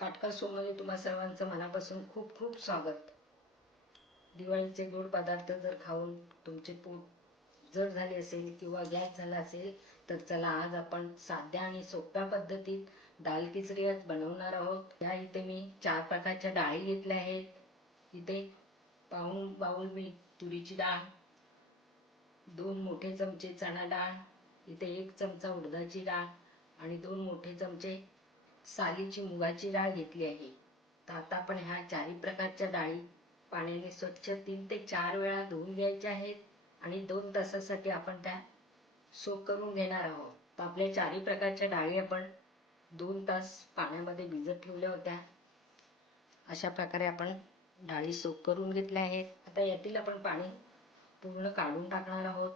ताटकर सोमध्ये तुम्हा सर्वांचं मनापासून खूप खूप स्वागत. दिवाळीचे गोड पदार्थ जर खाऊन तुमचे पोट जर झाले असेल किंवा गॅस झाला असेल तर चला आज आपण साध्या आणि सोप्या पद्धतीत दाल खिचडी आज बनवणार आहोत. या इथे मी चार प्रकारच्या डाळी घेतल्या आहेत. इथे पाहून बाऊल मी तुरीची डाळ दोन मोठे चमचे चणा डाळ इथे एक चमचा उडदाची डाळ आणि दोन मोठे चमचे सालीची मुगाची डाळ घेतली आहे. तर आता आपण ह्या चारही प्रकारच्या डाळी पाण्याने स्वच्छ तीन ते चार वेळा धुवून घ्यायच्या आहेत आणि दोन तासासाठी आपण त्या सोक करून घेणार आहोत. तर आपल्या चारही प्रकारच्या डाळी आपण दोन तास पाण्यामध्ये भिजत ठेवल्या होत्या. अशा प्रकारे आपण डाळी सोक करून घेतल्या आहेत. आता यातील आपण पाणी पूर्ण काढून टाकणार आहोत.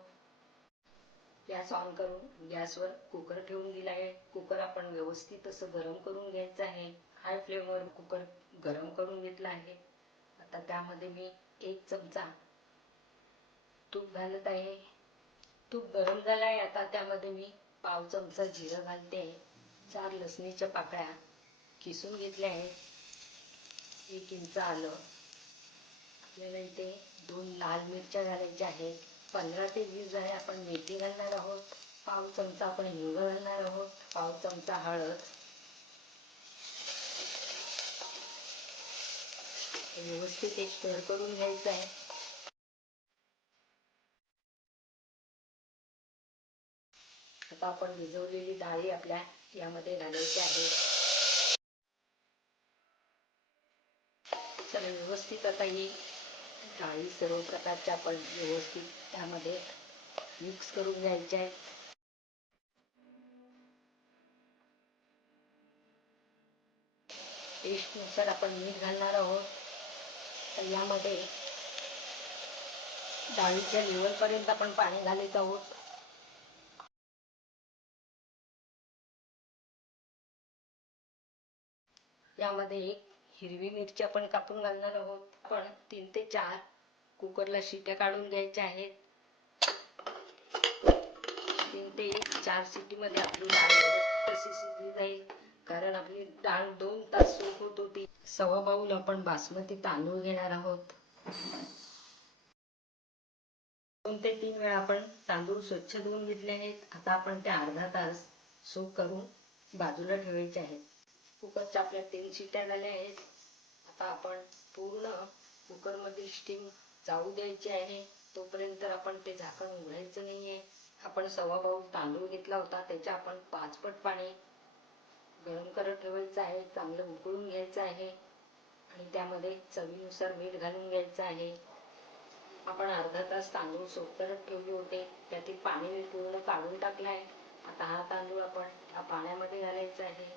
गॅस ऑन करून गॅसवर कुकर ठेवून दिला आहे. कुकर आपण व्यवस्थित असं गरम करून घ्यायचं आहे. हाय फ्लेमवर कुकर गरम करून घेतला आहे. आता त्यामध्ये मी एक चमचा तूप घालत आहे. तूप गरम झालं आहे आता त्यामध्ये मी पाव चमचा जिरं घालते. आहे चार लसणीच्या पाकळ्या किसून घेतल्या आहेत. एक इंच आलं. आपल्याला इथे दोन लाल मिरच्या घालायच्या आहेत. पंधरा ते वीस झाले आपण मेथी घालणार आहोत पाव चमचा आपण हिंग घालणार आहोत पाव चमचा हळद. व्यवस्थित एक स्टर करून घ्यायचं आहे. आता आपण भिजवलेली डाळी आपल्या यामध्ये घालायची आहे. तर व्यवस्थित आता ही डाळी सर्व प्रकारच्या आपण व्यवस्थित त्यामध्ये मिक्स करून घ्यायचे आहेत. टेस्टनुसार आपण मीठ घालणार आहोत. तर यामध्ये डाळीच्या लेवलपर्यंत आपण पाणी घालत आहोत. यामध्ये एक हिरवी मिरची आपण कापून घालणार आहोत. आपण तीन ते चार कुकरला शिट्या काढून घ्यायच्या आहेत. तीन ते चारमध्ये आपली डाळ तशी शिजली जाईल कारण आपली डाळ दोन तास सोप होत होती सव्वा बाऊल आपण बासमती तांदूळ घेणार आहोत. दोन ते तीन वेळा आपण तांदूळ स्वच्छ धुवून घेतले आहेत. आता आपण ते अर्धा तास सोप करून बाजूला ठेवायचे आहेत. कुकरच्या आपल्या तीन शिट्या झाल्या आहेत. आता आपण पूर्ण कुकरमधील स्टीम जाऊ द्यायची आहे. तोपर्यंत आपण ते झाकण उघडायचं नाहीये. आपण सव्वा भाऊ तांदूळ घेतला होता त्याच्या आपण पाचपट पाणी गरम करत ठेवायचं आहे चांगलं उकळून घ्यायचं आहे आणि त्यामध्ये चवीनुसार मीठ घालून घ्यायचं आहे. आपण अर्धा तास तांदूळ सोपकरत ठेवले होते त्यातील पाणी पूर्ण काढून टाकलं आहे. आता हा तांदूळ आपण या पाण्यामध्ये घालायचा आहे.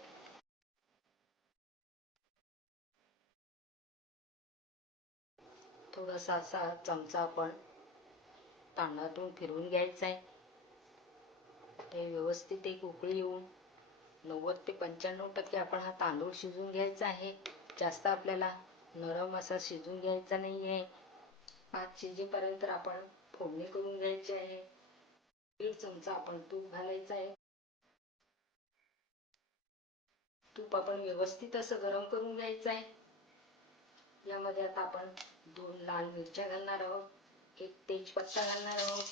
थोडासा असा चमचा आपण तांदळातून फिरवून घ्यायचा आहे. ते व्यवस्थित एक उकळी येऊन नव्वद ते पंच्याण्णव टक्के आपण हा तांदूळ शिजून घ्यायचा आहे. जास्त आपल्याला नरम असा शिजून घ्यायचा नाही आहे पाच शिजेपर्यंत आपण फोडणी करून घ्यायची आहे. दीड चमचा आपण तूप घालायचं आहे. तूप आपण व्यवस्थित असं गरम करून घ्यायचं आहे. यामध्ये आता आपण दोन लाल मिरच्या घालणार आहोत. एक तेजपत्ता घालणार आहोत.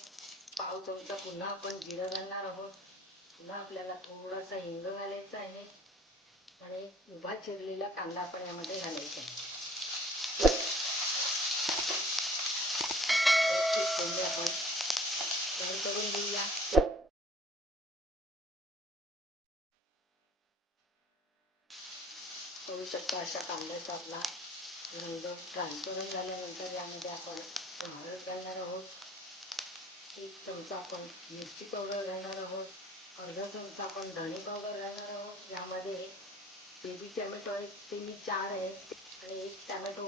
पाव चमचा पुन्हा आपण जिरं घालणार आहोत. पुन्हा आपल्याला थोडासा हिंग घालायचा आहे. आणि उभा चिरलेला कांदा आपण यामध्ये घालायचा आहे. आपण करून घेऊया. करू शकता अशा कांद्याचा आपला रंग ट्रान्सपरंट झाल्यानंतर यामध्ये आपण हळद घालणार एक चमचा आपण मिरची पावडर घालणार आहोत. अर्धा चमचा आपण धणे पावडर घालणार आहोत. यामध्ये बेबी टॅमॅटो आहेत. ते मी चार आहेत आणि एक टॅमॅटो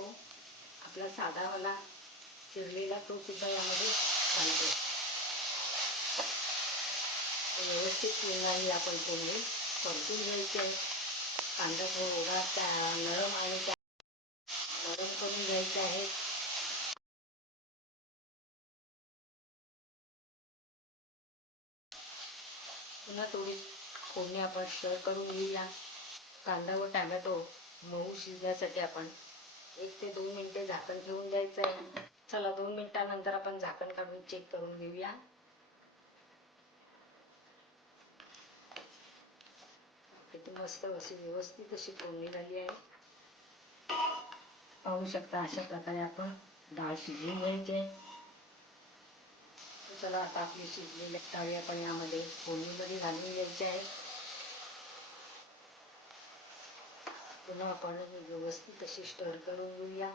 आपला साधावाला चिरलेला तो सुद्धा यामध्ये घालतो. व्यवस्थित मिळणारी आपण पूर्ण परतून घ्यायचे. आहे कांदा थोडा त्या नरम आणि त्या नरम करून घ्यायचे आहे पुन्हा थोडी फोडणी आपण शेअर करून घेऊया. कांदा व टॅमॅटो मऊ शिजण्यासाठी आपण एक ते दोन मिनटे झाकण ठेवून द्यायचं आहे चला दोन मिनिटानंतर आपण झाकण काढून चेक करून घेऊया. किती मस्त अशी व्यवस्थित अशी फोडणी झाली आहे. पाहू शकता अशा प्रकारे आपण डाळ शिजवून घ्यायची आहे. चला आता आपली शिजलेली डाळी आपण यामध्ये फोडणीमध्ये घालून घ्यायची आहे. पुन्हा आपण व्यवस्थित अशी स्टर करून घेऊया.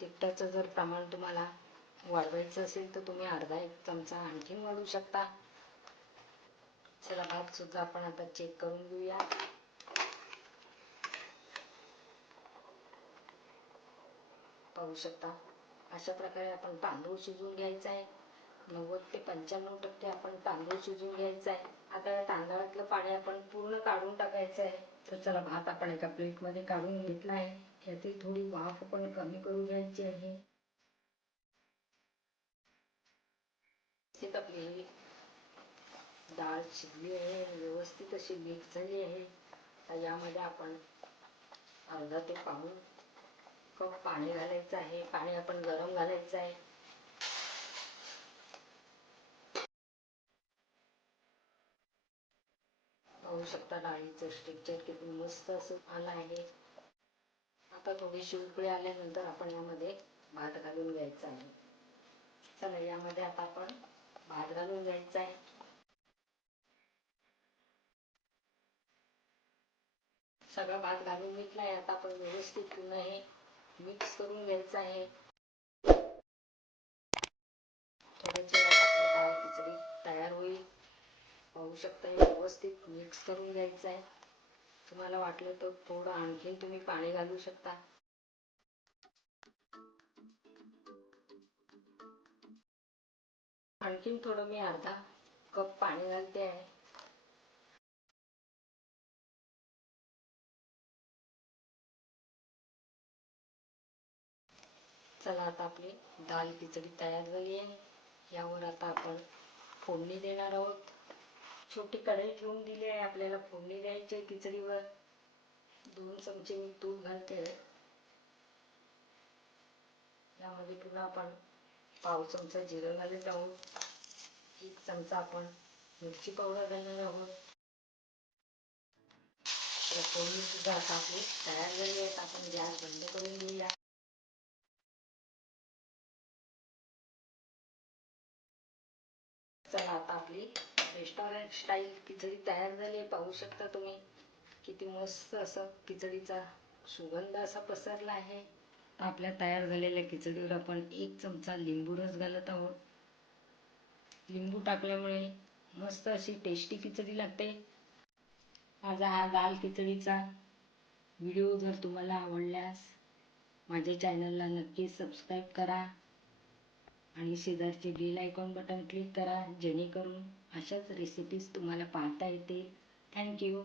तिखटाचं जर प्रमाण तुम्हाला वाढवायचं असेल तर तुम्ही अर्धा एक चमचा आणखीन वाढवू शकता. चला भात सुद्धा आपण आता चेक करून घेऊया. पाहू शकता. अशा प्रकारे आपण तांदूळ शिजवून घ्यायचा आहे. नव्वद ते पंच्याण्णव टक्के आपण तांदूळ शिजवून घ्यायचा आहे. आता या तांदळातलं पाणी आपण पूर्ण काढून टाकायचं आहे. तर चला भात आपण एका प्लेटमध्ये काढून घेतला आहे. यातील थोडी वाफ आपण कमी करून घ्यायची आहे. आपली डाळ शिजली आहे. व्यवस्थित अशी मिक्स झाली आहे. तर यामध्ये आपण अर्धा ते पाहून कप पाणी घालायचं आहे पाणी आपण गरम घालायचं आहे. पाहू शकता डाळीचं स्ट्रक्चर किती मस्त असं आलं आहे. आता थोडीशी उकळी आल्यानंतर आपण यामध्ये भात घालून घ्यायचा आहे. चला यामध्ये आता आपण भात घालून घ्यायचा आहे. सगळा भात घालून घेतला आहे आता आपण व्यवस्थित पुन्हा हे मिक्स करून घ्यायचं आहे. थोड्याच डाळ खिचडी तयार होईल पाहू शकता हे व्यवस्थित मिक्स करून घ्यायचं आहे. तुम्हाला वाटलं तर थोडं आणखीन तुम्ही पाणी घालू शकता. आणखीन थोडं मी अर्धा कप पाणी घालते आहे. चला आता आपली दाल खिचडी तयार झाली आहे. यावर आता आपण फोडणी देणार आहोत. छोटी कढई ठेवून दिली आहे आपल्याला फोडणी द्यायची आहे खिचडीवर. दोन चमचे मी तूप घालते. यामध्ये पुन्हा आपण पाव चमचा जिरं घालत आहोत. एक चमचा आपण मिरची पावडर घालणार आहोत. फोडणी सुद्धा आता आपली तयार झाली आहे आपण गॅस बंद करून घेऊया. आपली रेस्टॉरंट स्टाईल खिचडी तयार झाली आहे. पाहू शकता तुम्ही किती मस्त असं खिचडीचा सुगंध असा पसरला आहे. आपल्या तयार झालेल्या खिचडीवर आपण एक चमचा लिंबू रस घालत आहोत. लिंबू टाकल्यामुळे मस्त अशी टेस्टी खिचडी लागते. माझा हा दाल खिचडीचा व्हिडिओ जर तुम्हाला आवडल्यास माझ्या चॅनलला नक्की सबस्क्राईब करा. आणि शेजारचे बेल आयकॉन बटन क्लिक करा जेणेकरून अशाच रेसिपीज तुम्हाला पाहता येतील. थँक्यू